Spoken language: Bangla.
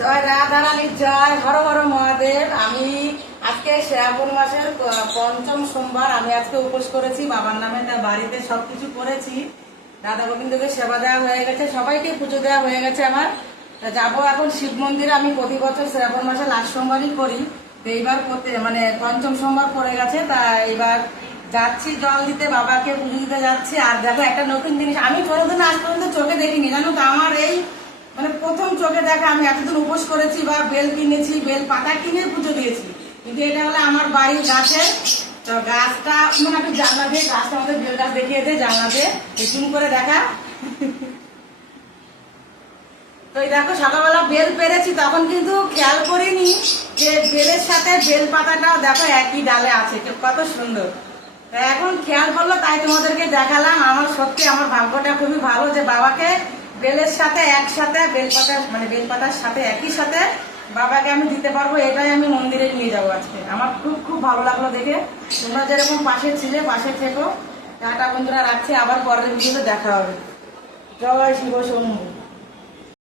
জয় রাধারানী, জয় হর হর মহাদেব। আমি আজকে শ্রাবণ মাসের পঞ্চম সোমবার। আমি আজকে উপোস করেছি বাবার নামে, তার বাড়িতে সবকিছু করেছি। রাধা গোবিন্দকে সেবা দেওয়া হয়ে গেছে, সবাইকে পুজো দেওয়া হয়ে গেছে আমার। যাবো এখন শিব মন্দিরে। আমি প্রতি বছর শ্রাবণ মাসে লাস্ট সোমবারই করি। তো এইবার মানে পঞ্চম সোমবার পড়ে গেছে, তা এইবার যাচ্ছি জল দিতে, বাবাকে পুজো দিতে যাচ্ছি। আর দেখো একটা নতুন জিনিস আমি কোনোদিন আজ পর্যন্ত চোখে দেখিনি, জানো তো। আমার এই মানে প্রথম চোখে দেখা। আমি এতদিন উপোস করেছি বা বেল কিনেছি, বেল পাতা কিনে পুজো দিয়েছি, কিন্তু এটা হলো আমার বাড়ির গাছের। তো গাছটা মানে একটু জানলা দিয়ে, গাছটা আমাদের বেল গাছ দেখিয়ে দিয়ে জানলা দিয়ে জুম করে দেখা। তো এই দেখো সকালবেলা বেল পেরেছি, তখন কিন্তু খেয়াল করিনি যে বেলের সাথে বেল পাতাটাও দেখো একই ডালে আছে, কত সুন্দর। এখন খেয়াল করলো, তাই তোমাদেরকে দেখালাম। আমার সত্যি আমার ভাগ্যটা খুবই ভালো যে বাবাকে বেলের সাথে একসাথে বেলপাতা মানে বেলপাতার সাথে একই সাথে বাবাকে আমি দিতে পারবো। এটাই আমি মন্দিরে নিয়ে যাবো আজকে। আমার খুব খুব ভালো লাগলো দেখে। তোমরা যেরকম পাশে ছিলে, পাশে থেকো। টাটা বন্ধুরা, রাখছি। আবার পরের ভিডিওতে দেখা হবে। জয় শিব শম্ভু।